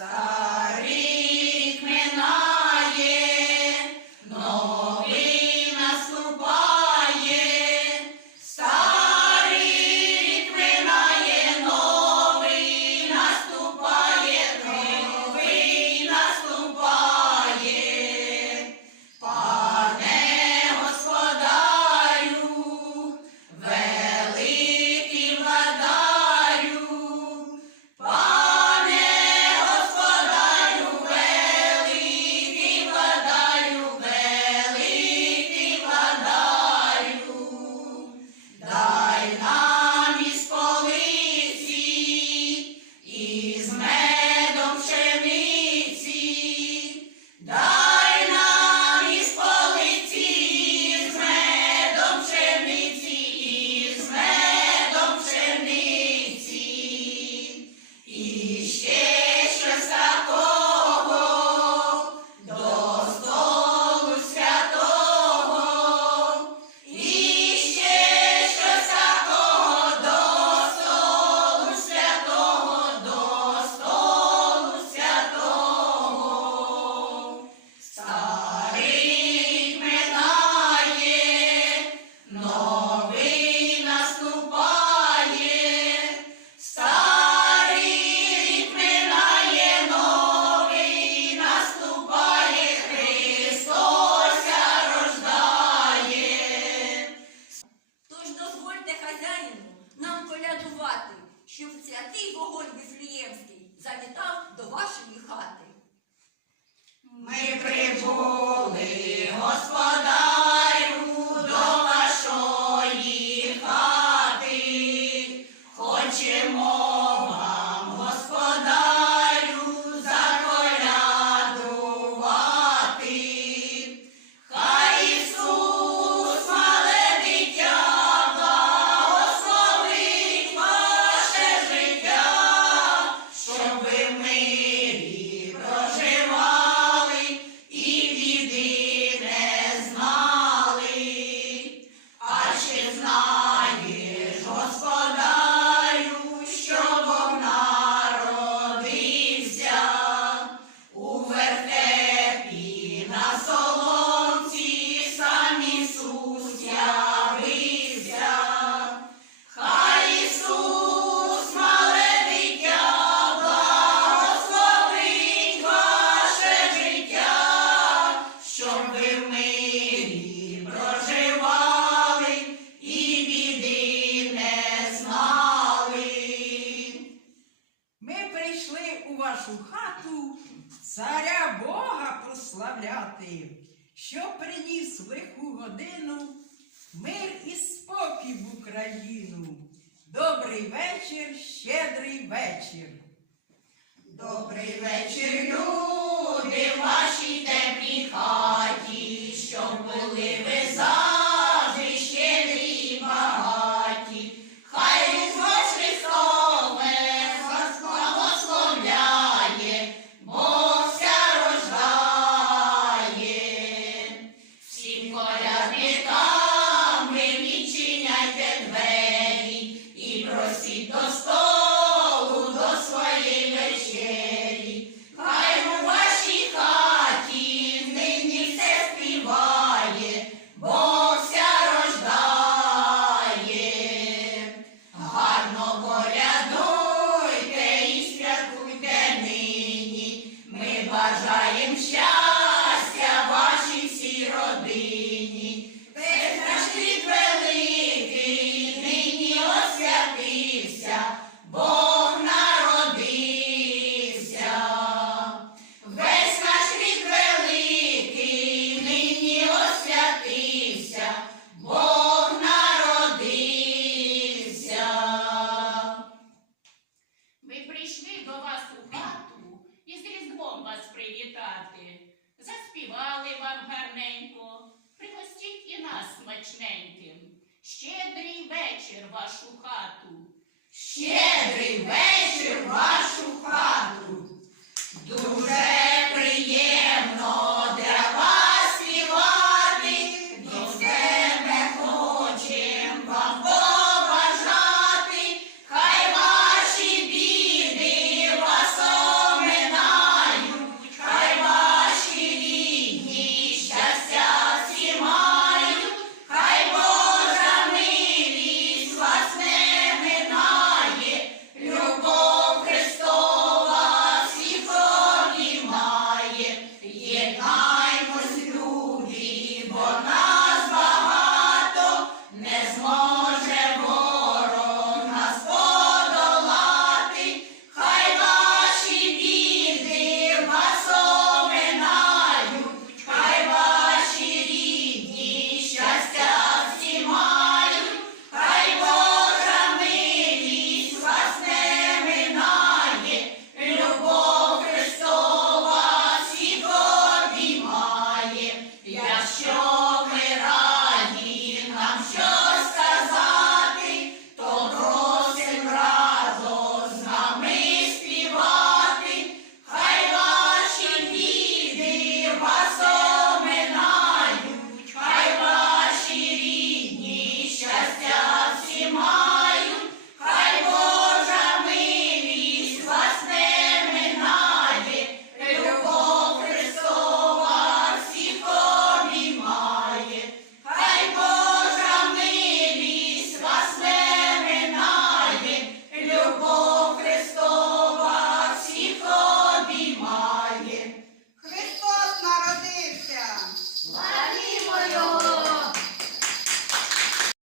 Старик дозвольте хазяїну нам колядувати, щоб святий вогонь Вифліємський завітав до вашої хати. Ми прибули, господарю, вашу хату царя Бога прославляти, що приніс лиху годину мир і спокій в Україну. Добрий вечір, щедрий вечір. Добрий вечір, люди, ваші теплій хаті, Колядникам відчиняйте двері і просіть до столу до своєї вечері. Хай у вашій хаті нині все співає, Бог ся рождає. Гарно колядуйте і святкуйте нині. Ми бажаєм щастя прийшли до вас у хату і з Різдвом вас привітати. Заспівали вам гарненько, пригостіть і нас смачненьким. Щедрий вечір вашу хату. Ще One